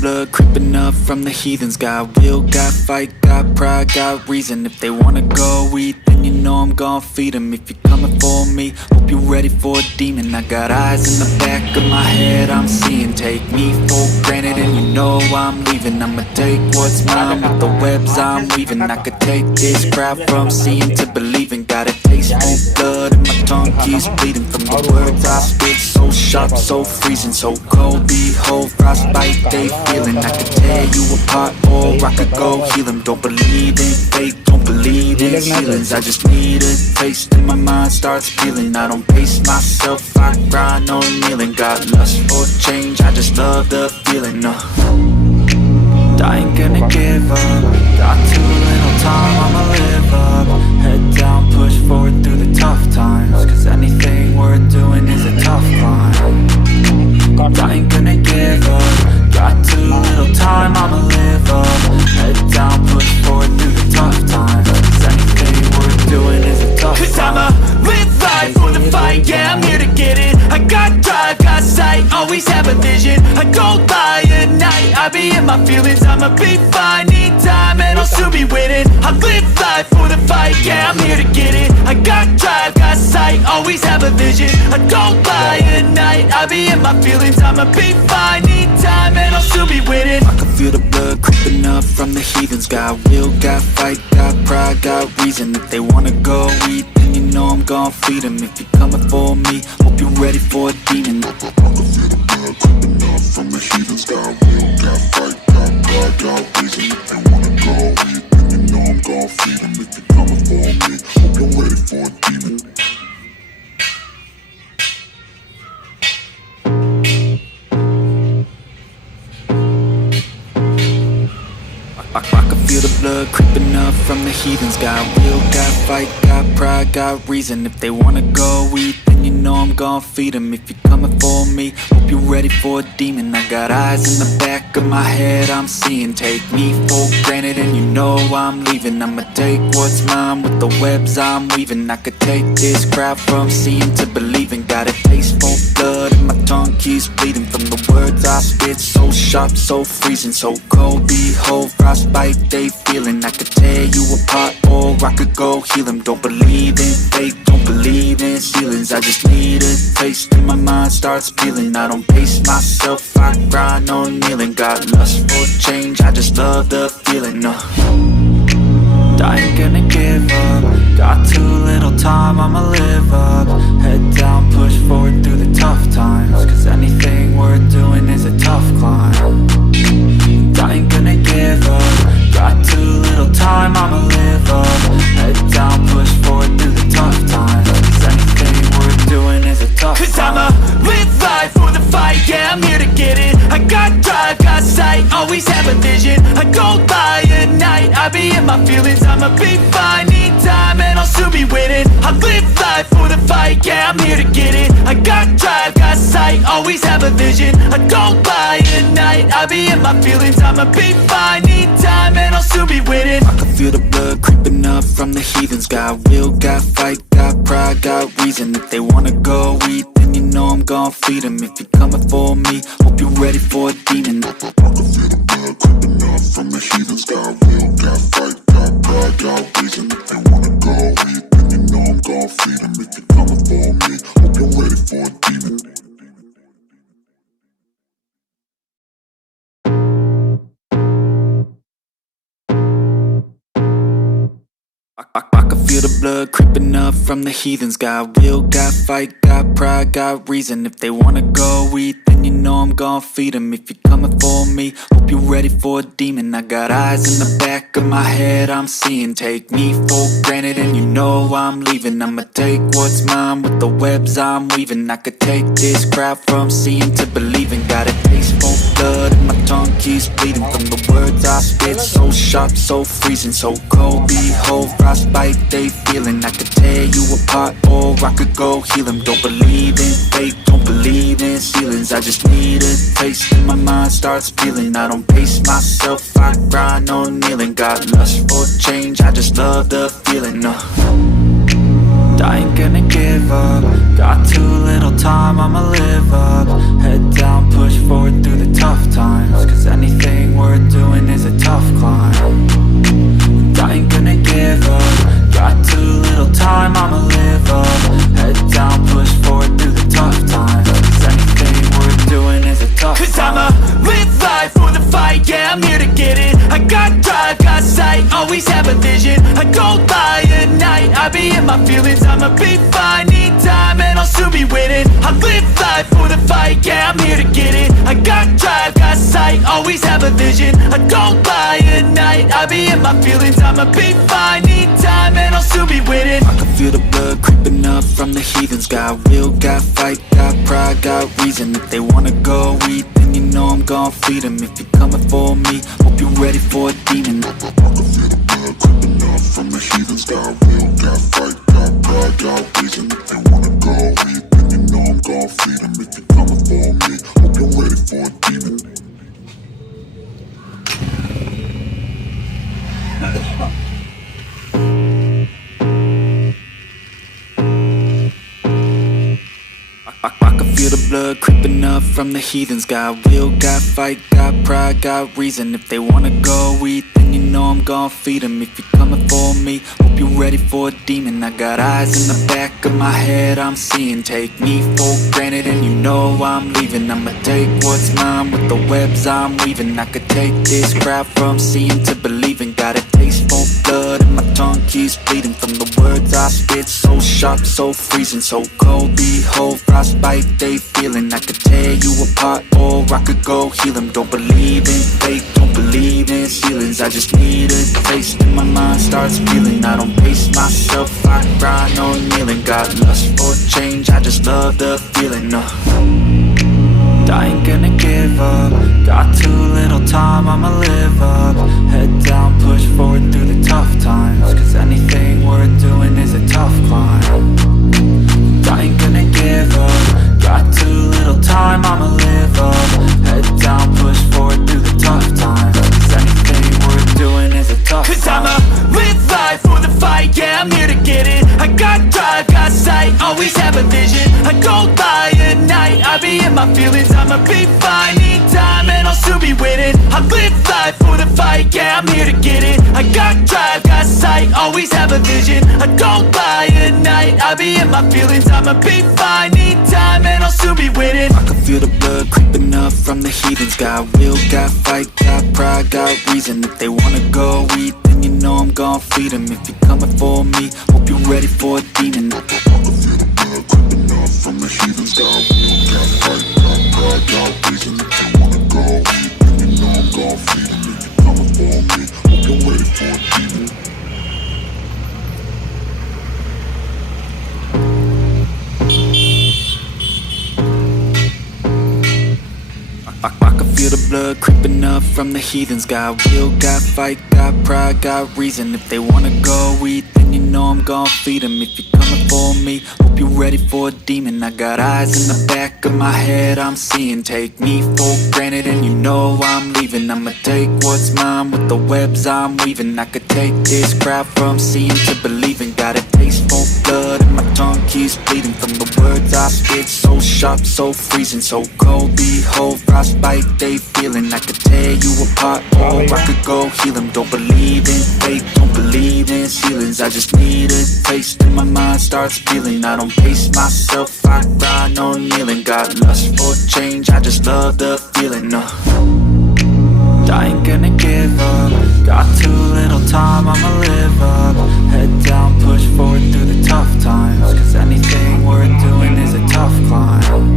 blood creeping up from the heathens. Got will, got fight, got pride, got reason. If they wanna go eat, then you know I'm gon' feed them. If you're coming for me, hope you're ready for a demon. I got eyes in the back of my head, I'm seeing. Take me for granted and you know I'm leaving. I'ma take what's mine with the webs I'm weaving. I could take this crowd from seeing to believing. Got a taste for blood and my tongue keeps bleeding. From the words I spit, so sharp, so freezing, so cold. Behold, frostbite they feeling. I could tear you apart or I could go heal them. Don't believe in fate, don't believe in ceilings. I just need a taste and my mind starts peeling. I don't pace myself, I grind on kneeling. Got lust for change, I just love the feeling. I ain't gonna give up. Got too little time, I'ma live up. Head down, push forward through the tough times. Cause anything worth doing is a tough climb. I ain't gonna give up. Got too little time, I'ma live up. Head down, push forward through the tough times. Cause anything worth doing is a tough climb. Cause I'ma live life for the fight, yeah, I'm here to get it. I got drive, got sight, always have a vision. I don't lie at night, I be in my feelings. I'ma be fine, need time and I'll soon be winning. I live life for the fight, yeah, I'm here to get it. I got drive, got sight, always have a vision. I don't lie at night, I be in my feelings. I'ma be fine, need time and I'll soon be winning. I can feel the blood creeping up from the heathens. Got will, got fight, got pride, got reason. If they wanna go eat, then you know I'm gon' feed them. If you're coming for me, hope you're ready for a demon. I can feel the blood creeping up from the heathens. Got will, got fight, got pride, got reason. If they wanna go eat, then you know I'm gon' feed them. If you're coming for me, hope you're ready for a demon. I can feel the blood creeping up from the heathens. Got will, got fight, got pride, got reason. If they wanna go eat, then you know I'm gon' feed them. If you're coming for me, hope you're ready for a demon. I got eyes in the back of my head, I'm seeing. Take me for granted and you know I'm leaving. I'ma take what's mine with the webs I'm weaving. I could take this crowd from seeing to believing. Got a taste for blood and my tongue keeps bleeding. From the words I spit, so sharp, so freezing, so cold. Behold, frostbite they feeling. I could tear you apart or I could go heal them. Don't believe in fate, don't believe in ceilings. I just need a taste and my mind starts peeling. I don't pace myself, I grind on kneeling. Got lust for change, I just love the feeling. I ain't gonna give up. Got too little time, I'ma live up. Head down, push forward through the tough times. Cause anything worth doing is a tough climb. I ain't gonna give up. Got too little time, I'ma live up. Head down, push forward through the tough times. Cause anything worth doing is a tough climb. Cause I'ma live life for the fight, yeah, I'm here to get it. I got drive, got sight, always have a vision. I don't lie at night, I be in my feelings. I'ma be fine, need time and I'll soon be winning. I live life for the fight, yeah, I'm here to get it. I got drive, got sight, always have a vision. I don't lie at night, I be in my feelings. I'ma be fine, need time and I'll soon be winning. I can feel the blood creeping up from the heathens. Got will, got fight, got pride, got reason. If they wanna go eat, then you know I'm gon' feed them. If you're coming for me, hope you're ready for a demon. I can feel the blood creeping up from the heathens. Got will, got fight, got pride, got reason. If they wanna go eat, then you know I'm gon' feed them. If you're coming for me, hope you're ready for a demon. I can feel the blood creeping up from the heathens. Got will, got fight, got pride, got reason. If they wanna go eat, then you know I'm gon' feed them. If you're coming for me, hope you're ready for a demon. I got eyes in the back of my head, I'm seeing. Take me for granted and you know I'm leaving. I'ma take what's mine with the webs I'm weaving. I could take this crowd from seeing to believing. Got a taste for blood and my tongue keeps bleeding. From the words I spit, so sharp, so freezing, so cold. Behold, frostbite they feeling. I could tear you apart or I could go heal them. Don't believe in fate, don't believe in ceilings. I just need a taste and my mind starts peeling. I don't pace myself, I grind on kneeling. Got lust for change, I just love the feeling. I ain't gonna give up. Got too little time, I'ma live up. Head down, push forward through the tough times. Cause anything soon be winning. I live life for the fight, yeah, I'm here to get it. I got drive, got sight, always have a vision. I don't lie at night, I be in my feelings. I'ma be fine, need time, and I'll soon be winning. I can feel the blood creeping up from the heathens. Got will, got fight, got pride, got reason. If they wanna go eat, then you know I'm gon' feed them. If you're coming for me, hope you're ready for a demon. I can feel the blood creeping up from the heathens. Got will, got fight, got pride, got reason. If they wanna go eat, then you know I'm gon' feed them. If you're coming for me, hope you're ready for a demon. I can feel the blood creeping up from the heathens. Got will, got fight, got pride, got reason. If they wanna go eat, then you know I'm gon' feed them. If you're coming for me, hope you're ready for a demon. I got eyes in the back of my head, I'm seeing. Take me for granted and you know I'm leaving. I'ma take what's mine with the webs I'm weaving. I could take this crowd from seeing to believing. Got a taste for blood and my tongue keeps bleeding. From the words I spit, so sharp, so freezing. So cold, behold, frostbite they feeling. I could tear you apart or I could go heal them. Don't believe in fate, don't believe in ceilings. I just need a taste and my mind starts feeling. I don't pace myself, I grind on kneeling. Got lust for change, I just love the feeling. I ain't gonna give up. Got too little time, I'ma live up. Head down, push forward through the tough times. Cause anything worth doing is a tough climb. I ain't gonna give up. Got too little time, I'ma live up. Head down, push forward through the tough times. Cause anything worth doing is a tough climb. Cause I'ma live life for the fight, yeah, I'm here to get it. I got drive, got sight, always have a vision. I don't lie at night, I be in my feelings. I'ma be fine, need time, and I'll soon be winning. I live life for the fight, yeah, I'm here to get it. I got drive, got sight, always have a vision. I don't lie at night, I be in my feelings. I'ma be fine, need time, and I'll soon be winning. I can feel the blood creeping up from the heathens. Got will, got fight, got pride, got reason. If they wanna go eat, then you know I'm gon' feed them. If you're coming for me, hope you're ready for a demon. I can feel the blood creeping up from the heathens. Got will, got fight, got pride, got reason. If they wanna go eat, then you know I'm gon' feed them. If you're coming for me, hope you're ready for a demon. I can feel the blood creeping up from the heathens. Got will, got fight, got pride, got reason. If they wanna go eat, then you know I'm gon' feed them. If you're coming for me, hope you're ready for a demon. I got eyes in the back of my head, I'm seeing. Take me for granted and you know I'm leaving. I'ma take what's mine with the webs I'm weaving. I could take this crowd from seeing to believing. Got a taste for blood and my tongue keeps bleeding. From the words I spit, so sharp, so freezing. So cold, behold, frostbite they feeling. I could tear you apart or I could go heal them. Don't believe in fate, don't believe in ceilings. I just need a taste and my mind starts feeling. I don't pace myself, I grind on kneeling. Got lust for change, I just love the feeling. I ain't gonna give up. Got too little time, I'ma live up. Head down, push forward through the tough times. Cause anything worth doing is a tough climb.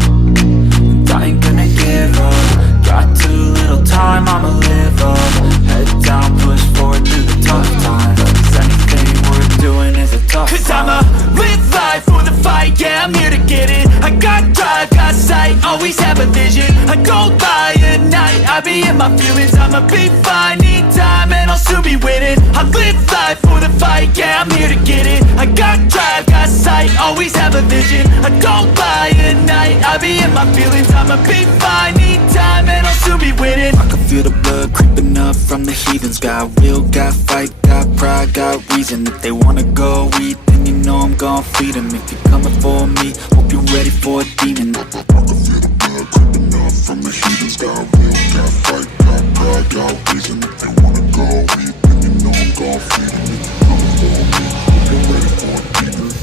I ain't gonna give up. Got too little time, I'ma live up. Head down, push forward through the tough times. Cause anything worth doing is a tough climb. Cause I'ma live life for the fight, yeah, I'm here to get it. I got drive, got sight, always have a vision. I don't lie at night, I be in my feelings. I'ma be fine, need time, and I'll soon be winning. I live life for the fight, yeah, I'm here to get it. I got drive, got sight, always have a vision. I don't lie at night, I be in my feelings. I'ma be fine, need time, and I'll soon be winning. I can feel the blood creeping up from the heathens. Got will, got fight, got pride, got reason. If they wanna go eat, then you know I'm gon' feed them. If you're coming for me, hope you're ready for a demon. I can feel the blood creeping up from the heathens. Got will, got fight, got pride, got reason. If they wanna go eat, then you know I'm gon' feed them. If you're coming for me, hope you're ready for a demon.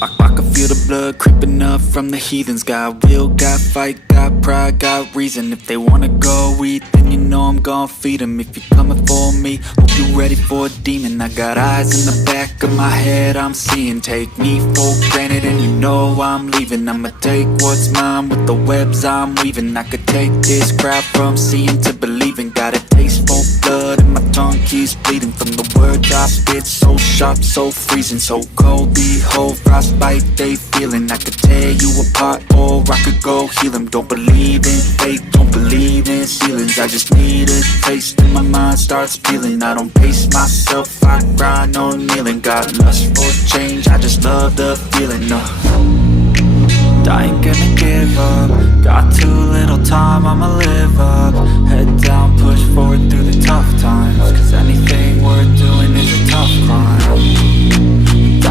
I can feel the blood creeping up from the heathens. Got will, got fight, got pride, got reason. If they wanna go eat, then you know I'm I'm gonna feed 'em. If you're coming for me, hope you're ready for a demon. I got eyes in the back of my head, I'm seeing. Take me for granted and you know I'm leaving. I'ma take what's mine with the webs I'm weaving. I could take this crowd from seeing to believing. Got a taste for blood and my tongue keeps bleeding. From the words I spit, so sharp, so freezing, so cold. Behold, frostbite they feeling. I could tear you apart or I could go heal 'em. Don't believe in fate, don't believe in ceilings. I just need a taste and my mind starts peeling. I don't pace myself, I grind on kneeling. Got lust for change, I just love the feeling. I ain't gonna give up. Got too little time, I'ma live up. Head down, push forward through the tough times. Cause anything worth doing is a tough climb.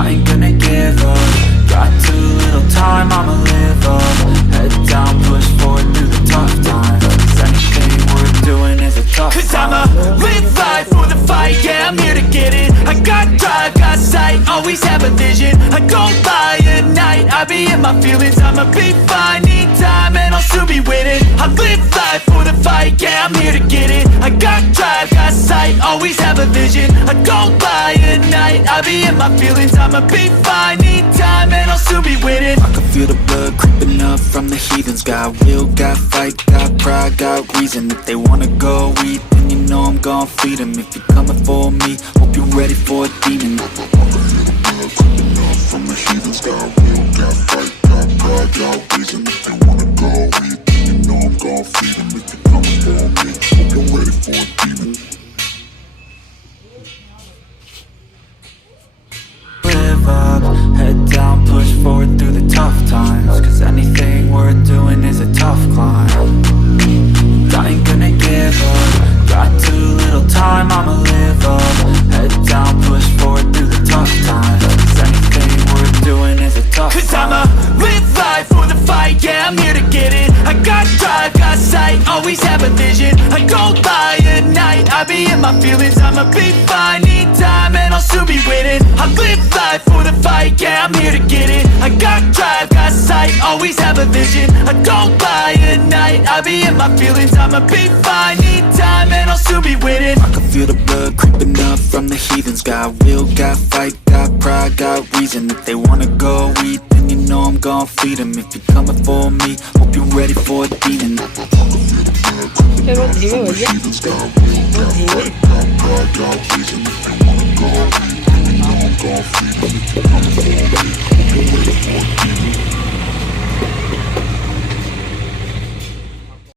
I ain't gonna give up. Got too little time, I'ma live up. Head down, push forward through the tough times. Cause anything worth doing is a tough climb. Cause I'ma live life for the fight, yeah, I'm here to get it. I got drive, got sight, always have a vision. I go by at night, I be in my feelings. I'ma be fine, need time and I'll soon be winning. I live life for the fight, yeah, I'm here to get it. I got drive, got sight, always have a vision. I go by at night, I be in my feelings. I'ma be fine, need time and I'll soon be winning. I can feel the blood creeping up from the heathens. Got will, got fight, got pride, got reason. If they wanna go eat, then you know I'm gon' feed 'em. If you're coming for me, hope you're ready for a demon. I can feel the blood creeping up from the heathens. Got will, got fight, got pride, got reason. If they wanna go eat, then you know I'm gon' feed 'em. If you're coming for me, hope you're ready for a demon. Live up, head down, push forward through the tough times. Cause anything worth doing is a tough climb. I ain't gonna give up. Got too little time, I'ma live up. Head down, push forward through the tough times. Cause anything worth doing is a tough climb. Cause I'ma live life for the fight, yeah, I'm here to get it. I got drive, got sight, always have a vision. I go by at night, I be in my feelings. I'ma be fine, need time and I'll soon be winning. I live life for the fight, yeah, I'm here to get it. I got drive, got sight, always have a vision. I go by at night, I be in my feelings. I'ma be fine, need time and I'll soon be winning. I can feel the blood creeping up from the heathens. Got will, got fight, got pride, got reason. If they wanna go eat, then you know I'm gon' feed 'em. If you're coming for me, hope you're ready for a demon. I can feel the blood creeping up from the heathens. Got will, got fight, got pride, got reason. If they wanna go eat, then you know I'm gon' feed 'em.